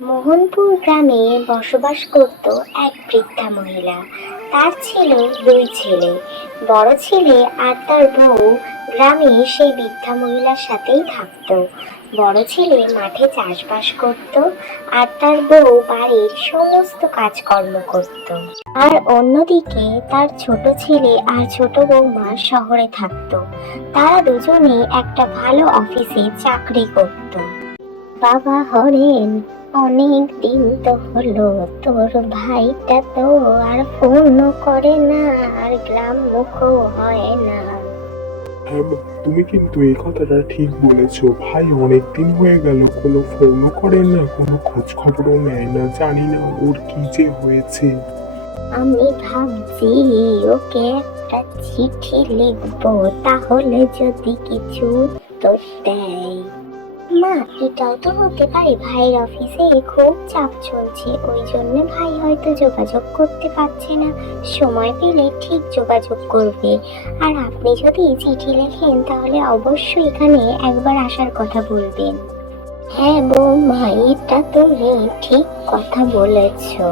মোহনপুর গ্রামে বসবাস করত এক বৃদ্ধা মহিলা। তার ছিল দুই ছেলে। বড় ছেলে আর তার বউ গ্রামে সেই বৃদ্ধা মহিলার সাথেই থাকতো। বড় ছেলে মাঠে চাষবাস করত, আর তার বউ বাড়ির সমস্ত কাজকর্ম করত। আর অন্যদিকে তার ছোট ছেলে আর ছোট বৌমা শহরে থাকতো। তারা দুজনে একটা ভালো অফিসে চাকরি করত। বাবা হরেন, অনেক দিন তো হলো তোর ভাইটা তো আর ফোনও করে না, আর গ্রাম মুখও হয় না। হ্যাঁ মা, তুমি কিন্তু এই কথাটা ঠিক বলেছো। ভাই অনেক দিন হয়ে গেল, কোনো ফোনও করে না, কোনো খোঁজ খবরও নেয় না। জানি না ওর কি যে হয়েছে। আমি ভাবছি ওকে একটা চিঠি লিখবো, তাহলে যদি কিছু উত্তর দেয়। মা, এটাও তো হতে পারে ভাইয়ের অফিসে খুব চাপ চলছে, ওই জন্য ভাই হয়তো যোগাযোগ করতে পারছে না। সময় পেলে ঠিক যোগাযোগ করবে। আর আপনি যদি চিঠি লেখেন তাহলে অবশ্যই এখানে একবার আসার কথা বলবেন। হ্যাঁ বৌমা, এটা তুমি ঠিক কথা বলেছো।